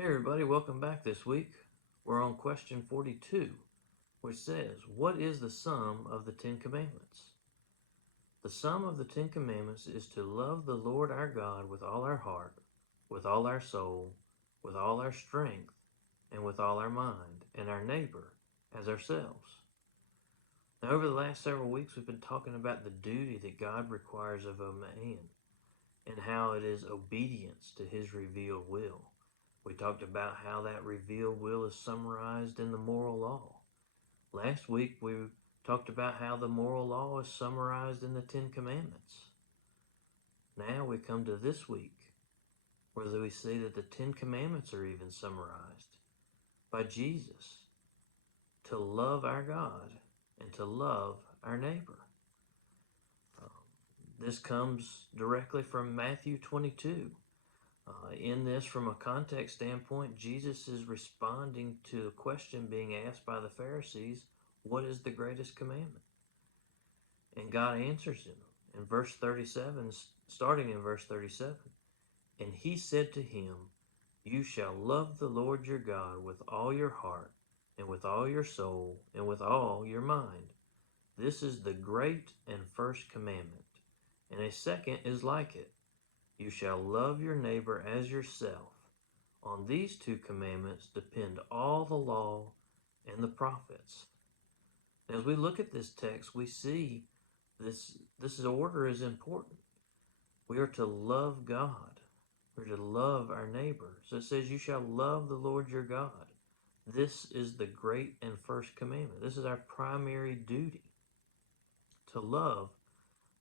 Hey everybody, welcome back this week. We're on question 42, which says, what is the sum of the Ten Commandments? The sum of the Ten Commandments is to love the Lord our God with all our heart, with all our soul, with all our strength, and with all our mind, and our neighbor as ourselves. Now, over the last several weeks, we've been talking about the duty that God requires of a man and how it is obedience to his revealed will. We talked about how that revealed will is summarized in the moral law. Last week we talked about how the moral law is summarized in the Ten Commandments. Now we come to this week where we see that the Ten Commandments are even summarized by Jesus to love our God and to love our neighbor. This comes directly from Matthew 22. In this, from a context standpoint, Jesus is responding to a question being asked by the Pharisees, what is the greatest commandment? And God answers him in verse 37, starting in verse 37. And he said to him, you shall love the Lord your God with all your heart, and with all your soul, and with all your mind. This is the great and first commandment. And a second is like it. You shall love your neighbor as yourself. On these two commandments depend all the law and the prophets. As we look at this text, we see this order is important. We are to love God. We're to love our neighbor. So it says, you shall love the Lord your God. This is the great and first commandment. This is our primary duty, to love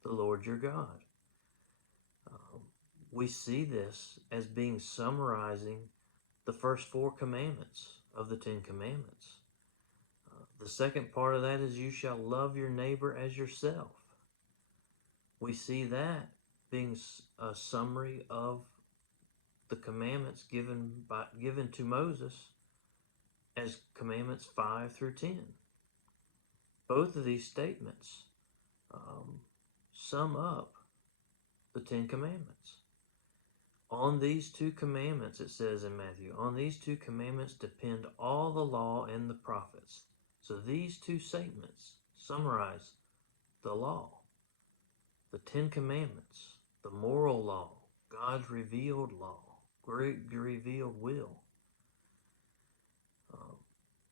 the Lord your God. We see this as being summarizing the first four commandments of the Ten Commandments. The second part of that is you shall love your neighbor as yourself. We see that being a summary of the commandments given to Moses as commandments 5 through 10. Both of these statements sum up the Ten Commandments. On these two commandments, it says in Matthew, on these two commandments depend all the law and the prophets. So these two statements summarize the law, the Ten Commandments, the moral law, God's revealed law, great revealed will.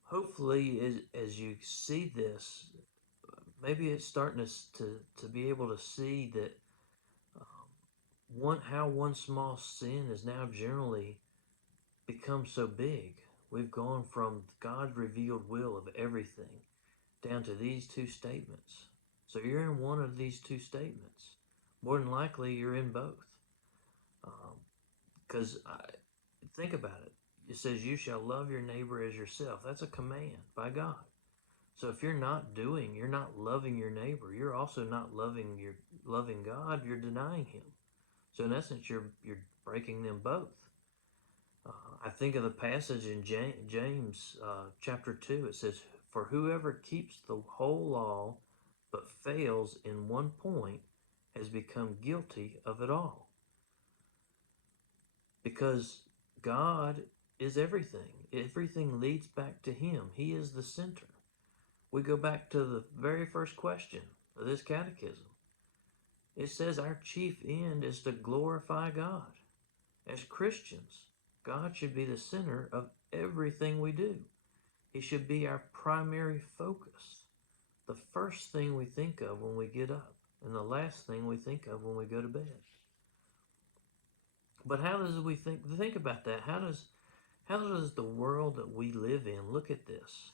Hopefully, as you see this, maybe it's starting to be able to see that how one small sin has now generally become so big. We've gone from God's revealed will of everything down to these two statements. So you're in one of these two statements. More than likely, you're in both. Because think about it. It says, you shall love your neighbor as yourself. That's a command by God. So if you're not loving your neighbor, you're also not loving God, you're denying him. So in essence, you're breaking them both. I think of the passage in James chapter 2. It says, for whoever keeps the whole law but fails in one point has become guilty of it all. Because God is everything. Everything leads back to him. He is the center. We go back to the very first question of this catechism. It says our chief end is to glorify God. As Christians, God should be the center of everything we do. He should be our primary focus. The first thing we think of when we get up, and the last thing we think of when we go to bed. But how does we think about that? How does the world that we live in look at this?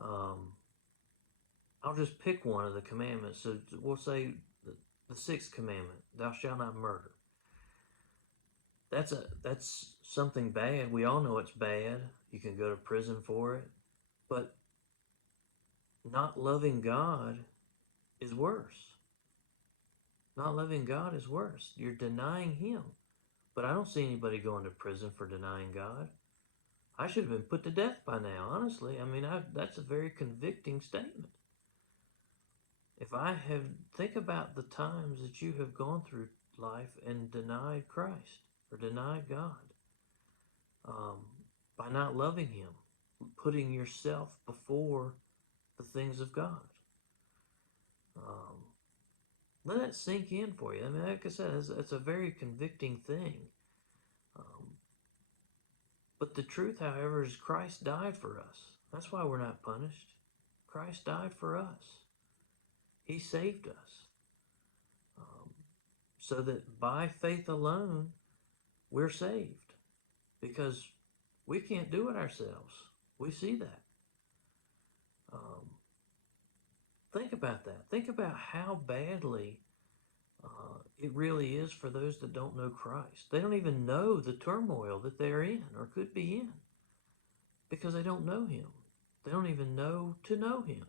I'll just pick one of the commandments. So we'll say the sixth commandment, thou shalt not murder. That's something bad. We all know it's bad. You can go to prison for it. But not loving God is worse. Not loving God is worse. You're denying him. But I don't see anybody going to prison for denying God. I should have been put to death by now, honestly. I mean, that's a very convicting statement. Think about the times that you have gone through life and denied Christ or denied God. um, by not loving Him, putting yourself before the things of God. Um, Let that sink in for you. I mean, like I said, it's a very convicting thing. Um, but the truth, however, is Christ died for us. That's why we're not punished. Christ died for us. He saved us. Um, so that by faith alone, we're saved. Because we can't do it ourselves. We see that. Um, think about that. Think about how badly it really is for those that don't know Christ. They don't even know the turmoil that they're in or could be in because they don't know Him. They don't even know to know Him.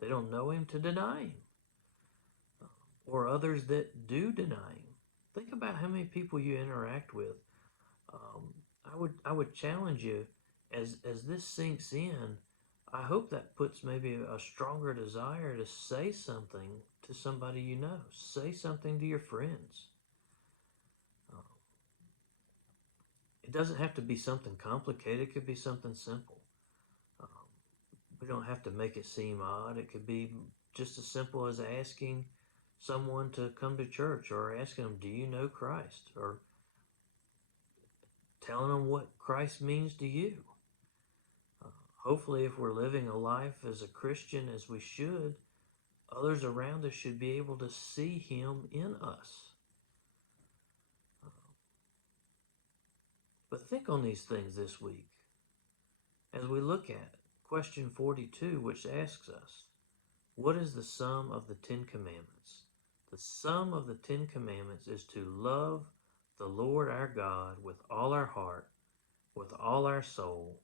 They don't know Him to deny Him, or others that do deny Him. Think about how many people you interact with. Um, I would challenge you as this sinks in. I hope that puts maybe a stronger desire to say something to somebody you know. Say something to your friends. Uh, it doesn't have to be something complicated. It could be something simple. Um, we don't have to make it seem odd. It could be just as simple as asking someone to come to church, or asking them, do you know Christ? Or telling them what Christ means to you. Hopefully, if we're living a life as a Christian as we should, others around us should be able to see Him in us. But think on these things this week as we look at question 42, which asks us, what is the sum of the Ten Commandments? The sum of the Ten Commandments is to love the Lord our God with all our heart, with all our soul,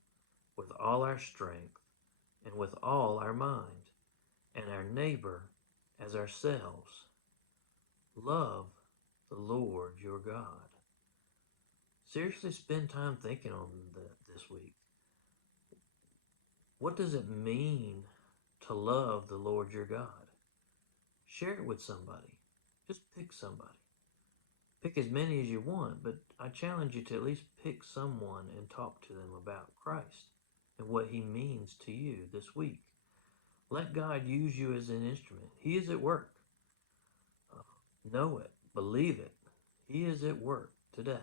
with all our strength, and with all our mind, and our neighbor as ourselves. Love the Lord your God. Seriously, spend time thinking on that this week. What does it mean to love the Lord your God? Share it with somebody. Just pick somebody. Pick as many as you want, but I challenge you to at least pick someone and talk to them about Christ and what He means to you this week. Let God use you as an instrument. He is at work. Know it. Believe it. He is at work today.